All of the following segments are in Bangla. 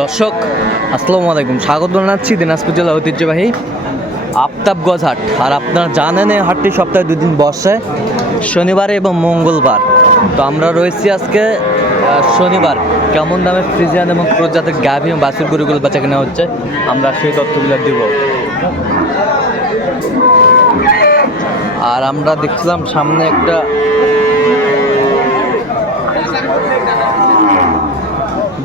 দর্শক, আসসালামু আলাইকুম। স্বাগত জানাচ্ছি দিনাজপুর জেলা ঐতিহ্যবাহী আফতাবগঞ্জ হাট। আর আপনারা জানেন এই হাটটি সপ্তাহে দুদিন বসে, শনিবার এবং মঙ্গলবার। তো আমরা রয়েছি আজকে শনিবার। কেমন দামে ফ্রিজিয়ান এবং প্রজাতের গাভী এবং বাছুর গরুগুলো বেচা কেনা হচ্ছে, আমরা সেই তথ্যগুলো দিব। আর আমরা দেখছিলাম সামনে একটা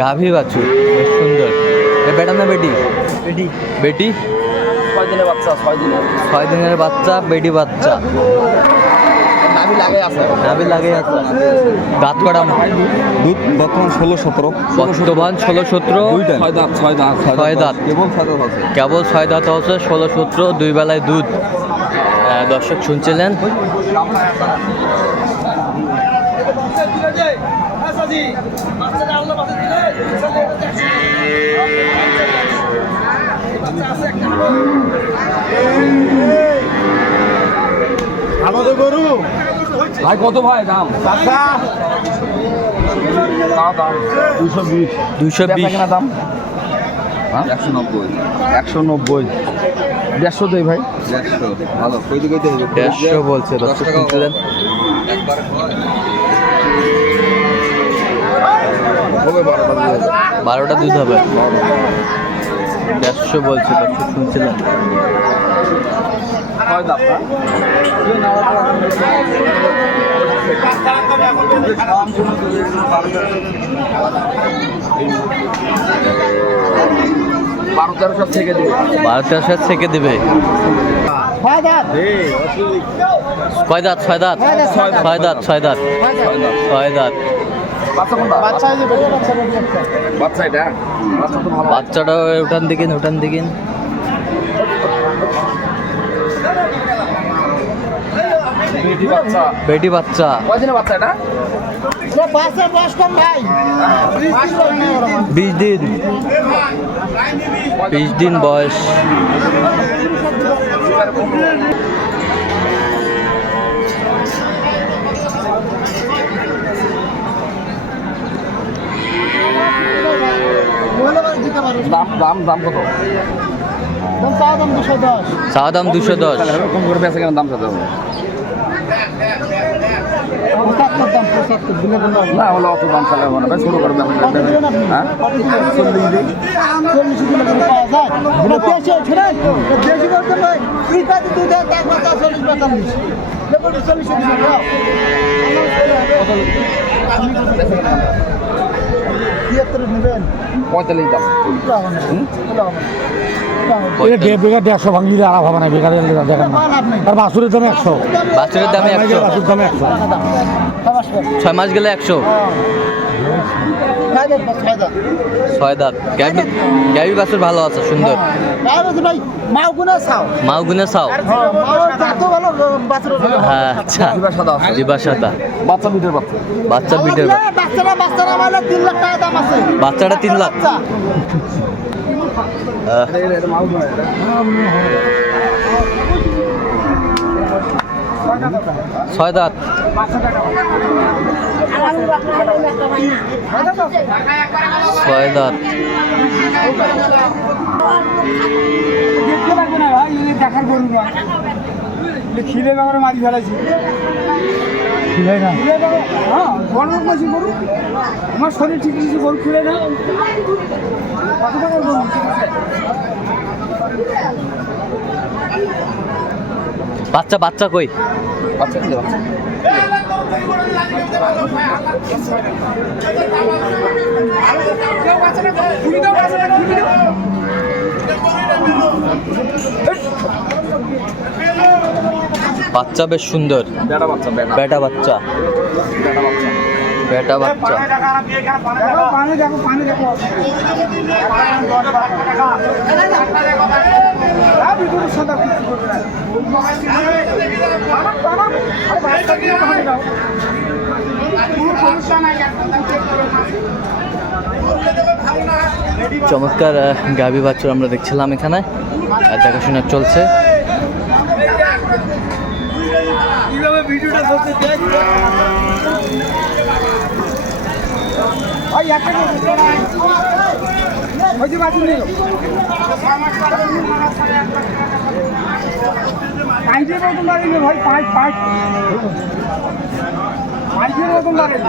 গাভী বাছুর বেশ সুন্দর। এ বেটা না বেটি? বেটি। বেটি? ছয় দিনের বাচ্চা ছয় দিনের। ছয় দিনের বাচ্চা বেটি বাচ্চা। নাভি লাগে আছে। নাভি লাগে আছে দাঁত কটা দুধ বর্তমান ষোলো সতেরো। বর্তমান ষোলো সতেরো। দুইটা। ছয় দাঁত ছয় দাঁত। ছয় দাঁত। কেবল ছয় দাঁত আছে। কেবল ছয় দাঁত হচ্ছে ষোলো সতেরো দুই বেলায় দুধ। দর্শক শুনছিলেন? আমাদের গরু ভাই কত ভাই দাম? দুশো বিশ। দুইশো বিশ। কেনা দাম? একশো নব্বই। একশো নব্বই। দেড়শো দেই ভাই। দেড়শো। ভালো। দেড়শো বলছে দর্শক শুনছিলেন হবে বারোটা দুধ হবে। দেড়শো বলছে দর্শক শুনছিলেন ছয় দাঁত না? বারো তেরোশো থেকে দিবে। বারো তেরোশো থেকে দেবে? কয় দাঁত। ছয় দাঁত ছয় দাঁত। ছয় দাঁত। ছয় দাঁত। বাচ্চা কোনটা? বাচ্চা বাচ্চা এটা? বাচ্চা তো ভালো। বাচ্চাটা দিকিন দিকিন। বেটি বাচ্চা। বেটি বিশ দিন। বিশ দিন বয়স। দাম দাম দাম কত? চা দাম দুশো দশ। তাহলে? কম করে বেঁচে কেন দাম চাতে না হলে অত দাম চালে হবে না ছোটো করে হ্যাঁ? চল্লিশ দিন। পঁয়তাল্লিশ দাম। এটা দেড় বিঘা দেড়শো ভাঙলি আড়া ভাবা না বেকার দেখেন না। আর বাসুরের দাম একশো। বাসুরের দামে একশো। বাসুর দাম একশো। ছয় মাস গেলে। একশো। ছয় দাঁত গ্যাবি গ্যাবি বাছুর ভালো আছে সুন্দর। মাও গুনে চাও হ্যাঁ আচ্ছা। জিবা সাদা। সাদা। বাচ্চা বিটের বাচ্চা। বাচ্চা বিটের বা- বাচ্চাটা তিন লাখ আহ, ছয় দাঁত। ছয় দাঁত। খিলে ব্যাপারে মারি ফেলাইছি হ্যাঁ বড় লোক বেশি গরু আমার শরীর ঠিক কিছু গরু খুলে না। কত টাকার গরু? বাচ্চা বাচ্চা কই? বাচ্চা বাচ্চা বাচ্চা বেশ সুন্দর। বেটা বাচ্চা। বেটা বাচ্চা। বেটা বাচ্চা টানা। আরে বাচ্চা আমরা দেখছিলাম এখানে কোনো সমস্যা নাই, এখন দাও, চেক করে নাও। চমৎকার আহ, গাভী বাছুর আমরা দেখছিলাম এখানে আর দেখাশোনা চলছে ভাই একটা করে হয়েছে বাকি নেই পাঁচের মতন দাঁড়িয়ে ভাই পাঁচ পাঁচ। পাঁচের মতন দাঁড়িয়ে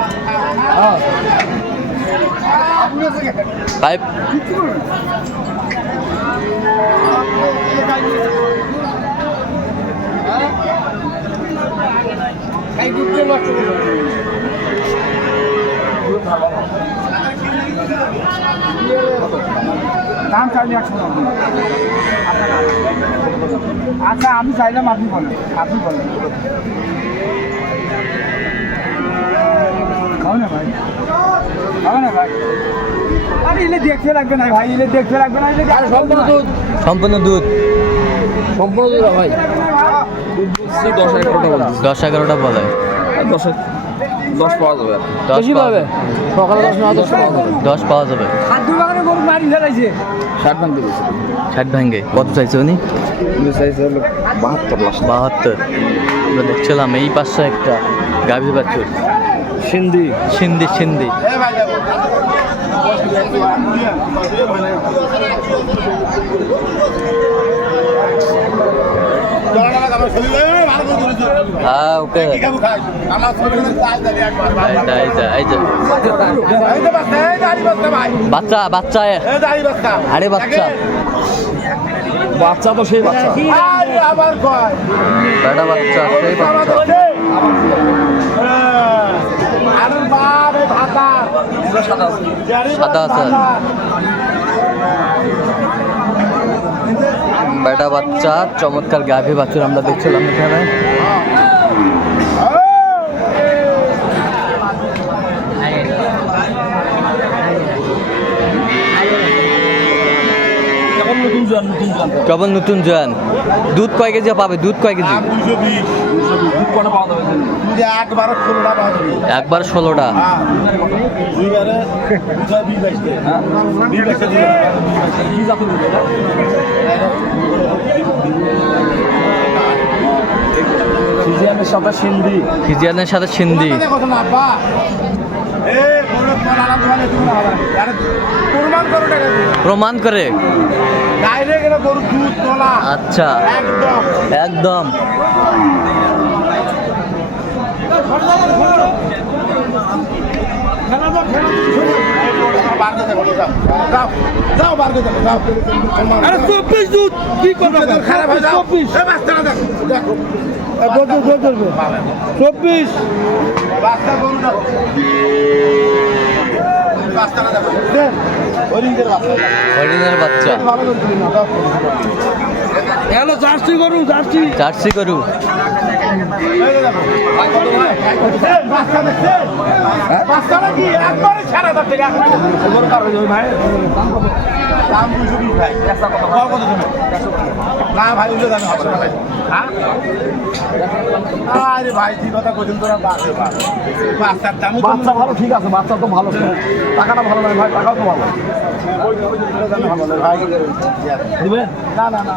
আচ্ছা আমি চাইলাম আপনি বলেন আপনি বলেন। খাও না ভাই খাও না ভাই। আরে ইলে দেখতে লাগবে না ভাই ইলে দেখতে লাগবে না সম্পূর্ণ দুধ। সম্পূর্ণ দুধ। সম্পূর্ণ দুধ ভাই দশ এগারোটা বলছি দশ এগারোটা বলে। দশ দশ পাওয়া যাবে। দশ পাওয়া যাবে। সকালে দশ পাওয়া যাবে। দশ পাওয়া যাবে। খাদ্য বাগানে গরু মারি ফেলাইছে। ষাট দাম দিয়েছে ষাট ভাঙ্গে কত চাইছে উনি? চাইছে হলো বাহাত্তর লাখ। বাহাত্তর। আমরা দেখছিলাম এই পাশে একটা গাভী বাছুর। সিন্ধি। সিন্ধি সিন্ধি। হ্যাঁ ওকে। বাচ্চা বাচ্চা আরে বাচ্চা বাচ্চা। তো সেই বাচ্চা। বেটা বাচ্চা সেই বাচ্চা। সাদা আছে। বেটা বাচ্চা চমৎকার গাভী বাছুর আমরা দেখছিলাম এখানে। কেবল নতুন জোয়ান। দুধ কয় কেজি পাবে? দুধ কয় কেজি? দুধ কটা পাওয়া যাবে? একবার ষোলোটা। কি? জাতের ফিজিয়ানের সাথে সিন্ধি। ফিজিয়ানের সাথে সিন্ধি। প্রমাণ করো? প্রমাণ আচ্ছা। একদম। একদম আরে চব্বিশ দুধ কি করবে খারাপ হয়ে চব্বিশ। চব্বিশ। হরিণের বাচ্চা। হ্যালো জার্সি গরু জার্সি। জার্সি কার হয়ে ভাই? দাম দুশো ভাই। কত কত তুমি না ভাই উঠে দাম হবে না ভাই। হ্যাঁ? আরে ভাই কি কথা কইছেন তোরা? বাসে বাচ্চার দাম বাচ্চা ভালো ঠিক আছে বাচ্চা তো ভালো টাকাটা ভালো নয় ভাই টাকাও তো ভালো। না না না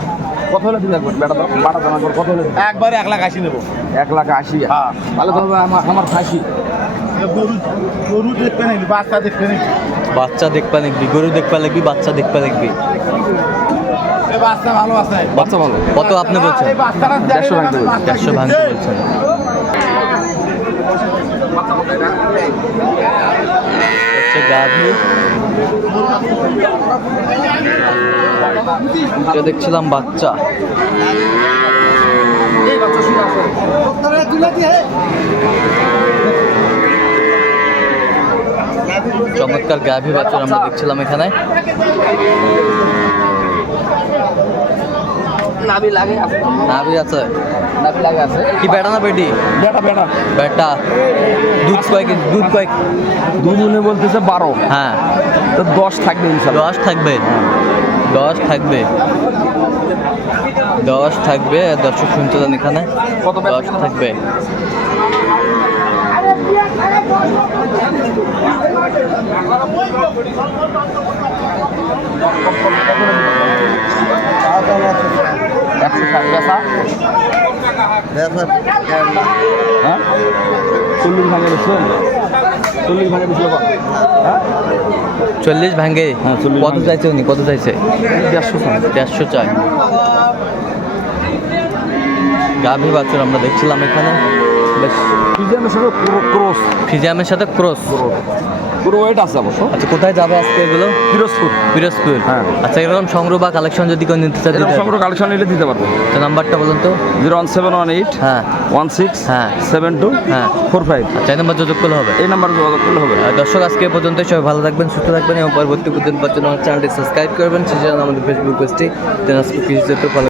কত হলে দিবেন বেটা বাটা জানা কত হলে? একবারে এক লাখ আশি নেব। এক লাখ আশি হ্যাঁ। তাহলে তো আমার আমার ফাঁসি গরু গরু দেখবে নাকি বাচ্চা দেখবে নাকি বাচ্চা দেখবা লিখবি গরু দেখবা লাগবি বাচ্চা দেখবা এই বাচ্চা ভালো আছে। বাচ্চা ভালো। কত আপনি বলছেন? দেড়শো ভাঙতে বলছি, দেড়শো ভাঙতে বলছেন। এটা দেখছিলাম বাচ্চা। চমৎকার গাভী বাচ্চা আমরা দেখছিলাম এখানে। নাবি লাগে আছে। নাভি আছে। নাবি লাগে আছে। কি বেটা না বেটি? বেটা বেটা বেটা দুধ কয় কেজি দুধ কয় দুধ উনি বলতেছে বারো। হ্যাঁ। তো দশ থাকবে ইনশাল্লাহ দশ থাকবে। দশ থাকবে। দশ থাকবে। দর্শক শুনতে দেন এখানে। কত দশ থাকবে। একশো ষাট বেচা হ্যাঁ চল্লিশ ভাঙে চল্লিশ ভাঙে বেশি ব্যাপার চল্লিশ হ্যাঁ, 40 কত চাইছে উনি? কত চাইছে? দেড়শো দেড়শো চাই। গাভী বাছুর আমরা দেখছিলাম এখানে। বেশ। পিজিএমের সাথে ক্রস। ফিজিয়ামের সাথে ক্রস। পুরো ওয়েট আছে অবশ্য। আচ্ছা কোথায় যাবে আজকে এগুলো? পিরোজপুর। পিরোজপুর। হ্যাঁ। আচ্ছা এরকম সংগ্রহ বা কালেকশন যদি কেউ নিতে এরকম সংগ্রহ কালেকশন নিলে দিতে পারব। তো নাম্বারটা বলুন তো। Zero one seven one eight হ্যাঁ। ওয়ান সিক্স হ্যাঁ। সেভেন টু হ্যাঁ। Four five. আচ্ছা এই নাম্বার যোগাযোগ করলে হবে। এই নাম্বার যোগাযোগ করলে হবে। দর্শক আজকে পর্যন্ত সবাই ভালো থাকবেন সুস্থ থাকবেন এবং পরবর্তী পর্যন্ত আমার চ্যানেলটি সাবস্ক্রাইব করবেন। সেই জন্য আমাদের ফেসবুক পেজটি ফলো